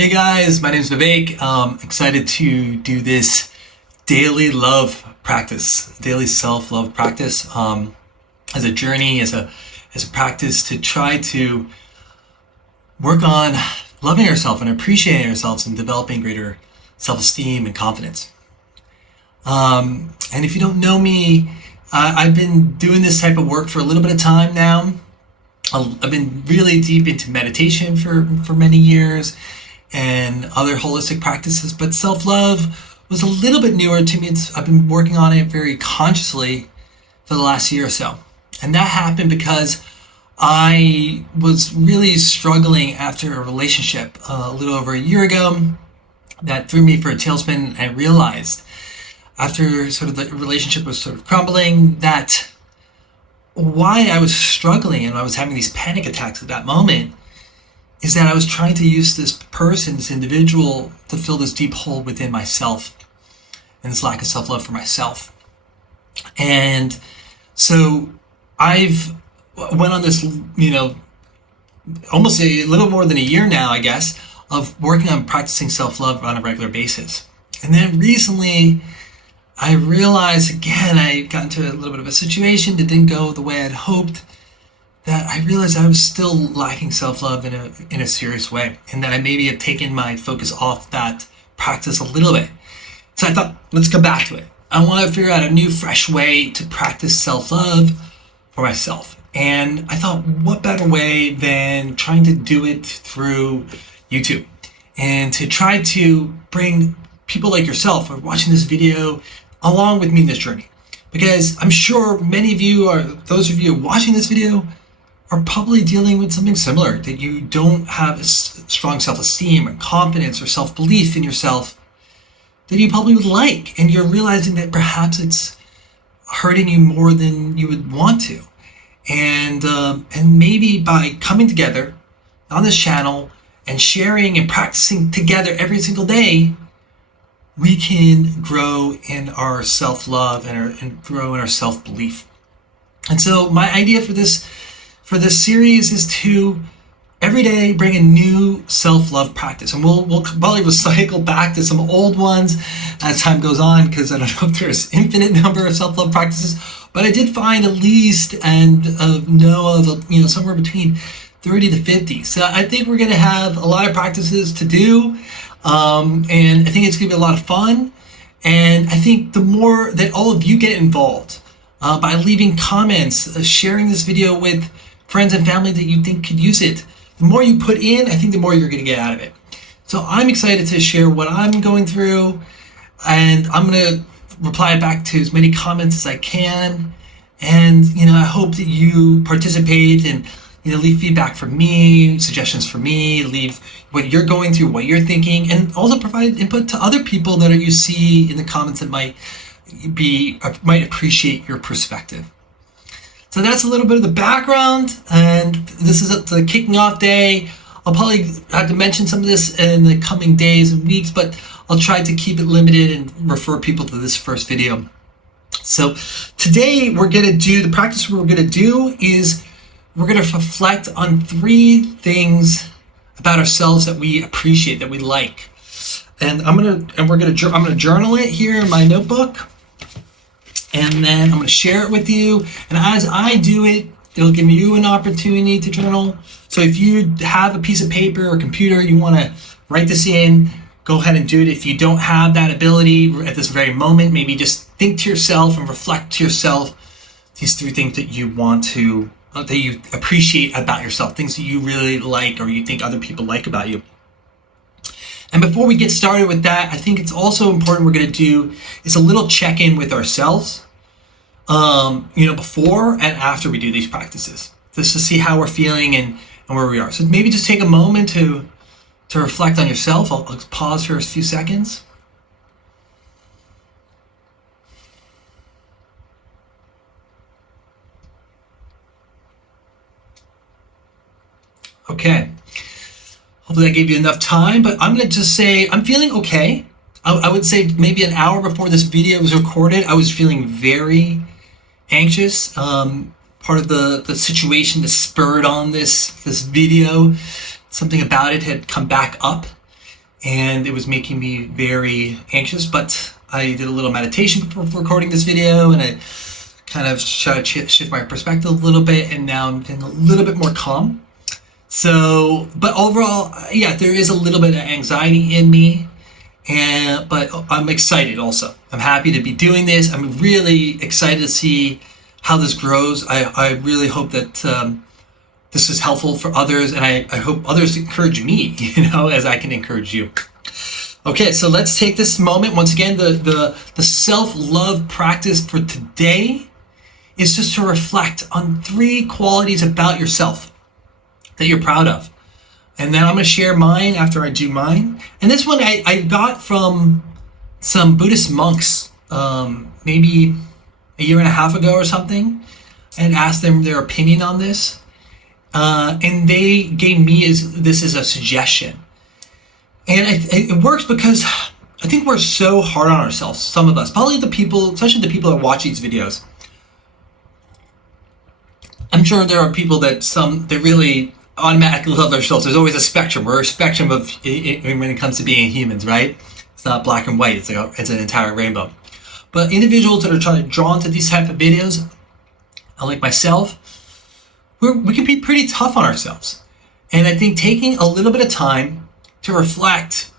Hey guys, my name is Vivek. Excited to do this daily love practice, daily self-love practice, as a journey, as a practice to try to work on loving ourselves and appreciating ourselves and developing greater self-esteem and confidence. And if you don't know me, I've been doing this type of work for a little bit of time now. I've been really deep into meditation for many years and other holistic practices, but self-love was a little bit newer to me. I've been working on it very consciously for the last year or so. And that happened because I was really struggling after a relationship a little over a year ago that threw me for a tailspin. I realized after sort of the relationship was sort of crumbling that why I was struggling and I was having these panic attacks at that moment is that I was trying to use this person, this individual, to fill this deep hole within myself and this lack of self-love for myself. And so I've went on this, almost a little more than a year now, I guess, of working on practicing self-love on a regular basis. And then recently, I realized again, I got into a little bit of a situation that didn't go the way I'd hoped, that I realized I was still lacking self-love in a serious way, and that I maybe had taken my focus off that practice a little bit. So I thought, let's come back to it. I want to figure out a new, fresh way to practice self-love for myself. And I thought, what better way than trying to do it through YouTube and to try to bring people like yourself who are watching this video along with me in this journey. Because I'm sure many of you, or those of you watching this video, are probably dealing with something similar, that you don't have a strong self-esteem or confidence or self-belief in yourself that you probably would like. And you're realizing that perhaps it's hurting you more than you would want to. And maybe by coming together on this channel and sharing and practicing together every single day, we can grow in our self-love and grow in our self-belief. And so my idea for this series is to every day bring a new self-love practice. And we'll probably recycle back to some old ones as time goes on, because I don't know if there's infinite number of self-love practices, but I did find at least and know of somewhere between 30 to 50. So I think we're going to have a lot of practices to do. And I think it's going to be a lot of fun. And I think the more that all of you get involved by leaving comments, sharing this video with friends and family that you think could use it, the more you put in, I think the more you're going to get out of it. So I'm excited to share what I'm going through, and I'm going to reply back to as many comments as I can. And, I hope that you participate and, leave feedback for me, suggestions for me, leave what you're going through, what you're thinking, and also provide input to other people that you see in the comments that might appreciate your perspective. So that's a little bit of the background, and this is the kicking off day. I'll probably have to mention some of this in the coming days and weeks, but I'll try to keep it limited and refer people to this first video. So today the practice we're gonna do is we're gonna reflect on 3 things about ourselves that we appreciate, that we like. And I'm gonna journal it here in my notebook. And then I'm going to share it with you. And as I do it, it'll give you an opportunity to journal. So if you have a piece of paper or computer, you want to write this in, go ahead and do it. If you don't have that ability at this very moment, maybe just think to yourself and reflect to yourself these 3 things that you that you appreciate about yourself, things that you really like or you think other people like about you. And before we get started with that, I think it's also important we're going to do is a little check-in with ourselves, before and after we do these practices, just to see how we're feeling and where we are. So maybe just take a moment to reflect on yourself. I'll pause for a few seconds. Okay. Hopefully that gave you enough time, but I'm going to just say I'm feeling okay. I would say maybe an hour before this video was recorded, I was feeling very anxious. Part of the situation that spurred on this video, something about it had come back up. and it was making me very anxious. But I did a little meditation before recording this video, and I kind of tried to shift my perspective a little bit, and now I'm feeling a little bit more calm. So, but overall, yeah, there is a little bit of anxiety in me, but I'm excited also. I'm happy to be doing this. I'm really excited to see how this grows. I really hope that this is helpful for others, and I hope others encourage me, as I can encourage you. Okay, so let's take this moment. Once again, the self-love practice for today is just to reflect on 3 qualities about yourself that you're proud of. And then I'm going to share mine after I do mine. And this one I got from some Buddhist monks maybe a year and a half ago or something, and asked them their opinion on this. And they gave me this as a suggestion. And it works because I think we're so hard on ourselves, some of us, probably the people, especially the people that watch these videos. I'm sure there are people that really automatically love themselves. There's always a spectrum. We're a spectrum of when it comes to being humans, right? It's not black and white. It's an entire rainbow. But individuals that are trying to draw into these type of videos, like myself, we can be pretty tough on ourselves. And I think taking a little bit of time to reflect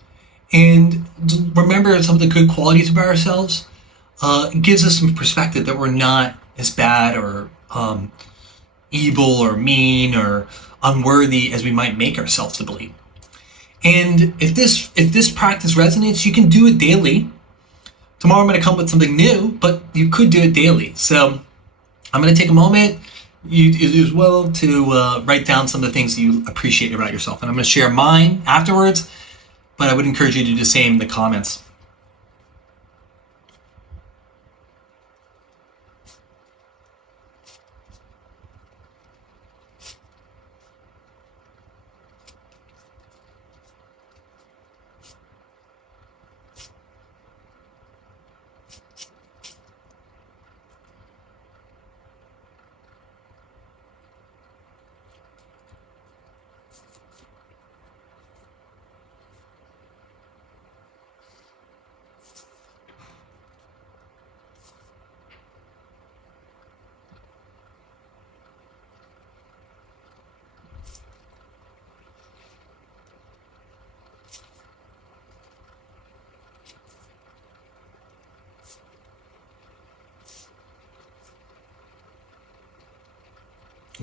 and remember some of the good qualities about ourselves gives us some perspective that we're not as bad or evil or mean or unworthy as we might make ourselves to believe. And if this practice resonates, you can do it daily. Tomorrow I'm going to come with something new, but you could do it daily. So I'm going to take a moment, you as well, to write down some of the things that you appreciate about yourself. And I'm going to share mine afterwards, but I would encourage you to do the same in the comments.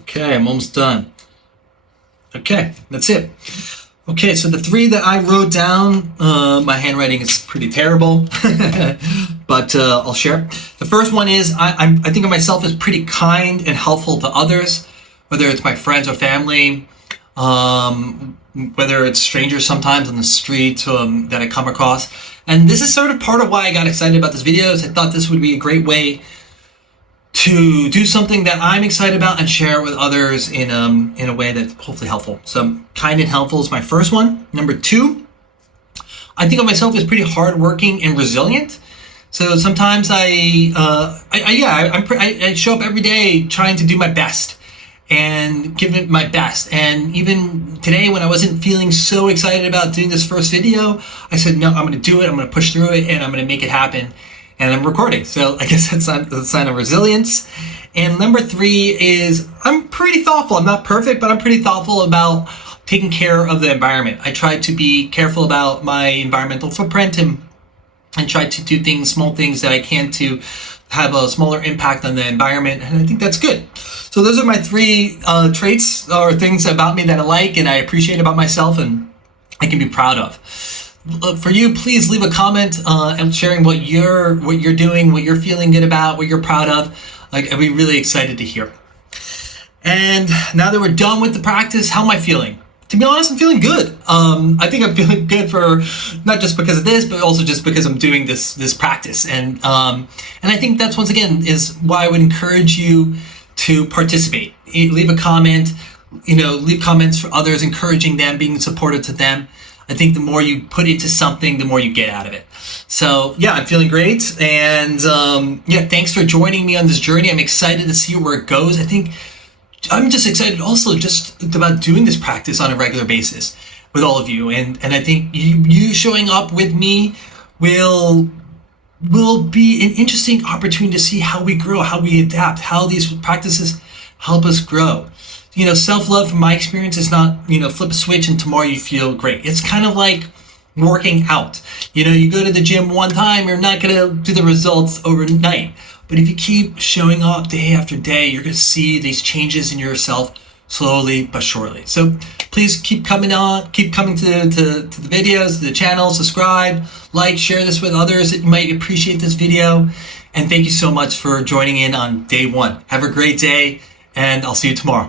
Okay, I'm almost done. Okay, that's it. Okay, so the 3 that I wrote down, my handwriting is pretty terrible, but I'll share. The first one is I think of myself as pretty kind and helpful to others, whether it's my friends or family, whether it's strangers sometimes on the street that I come across. And this is sort of part of why I got excited about this video, is I thought this would be a great way to do something that I'm excited about and share it with others in a way that's hopefully helpful. So kind and helpful is my first one. Number 2, I think of myself as pretty hardworking and resilient. So sometimes I show up every day trying to do my best and give it my best. And even today, when I wasn't feeling so excited about doing this first video, I said, no, I'm going to do it. I'm going to push through it, and I'm going to make it happen. And I'm recording. So I guess that's a sign of resilience. And number 3 is I'm pretty thoughtful. I'm not perfect, but I'm pretty thoughtful about taking care of the environment. I try to be careful about my environmental footprint and try to do small things that I can to have a smaller impact on the environment. And I think that's good. So those are my 3 traits or things about me that I like and I appreciate about myself and I can be proud of. For you, please leave a comment and sharing what you're doing, what you're feeling good about, what you're proud of. I'd be really excited to hear. And now that we're done with the practice, how am I feeling? To be honest, I'm feeling good. I think I'm feeling good for not just because of this, but also just because I'm doing this practice. And I think that's, once again, is why I would encourage you to participate. Leave a comment, leave comments for others, encouraging them, being supportive to them. I think the more you put into something, the more you get out of it. So yeah, I'm feeling great. And thanks for joining me on this journey. I'm excited to see where it goes. I think I'm just excited also just about doing this practice on a regular basis. with all of you. And I think you showing up with me will be an interesting opportunity to see how we grow, how we adapt, how these practices help us grow. Self-love from my experience is not, flip a switch and tomorrow you feel great. It's kind of like working out. You go to the gym one time, you're not going to do the results overnight. But if you keep showing up day after day, you're going to see these changes in yourself slowly but surely. So please keep coming to the videos, to the channel, subscribe, like, share this with others that might appreciate this video. And thank you so much for joining in on day one. Have a great day, and I'll see you tomorrow.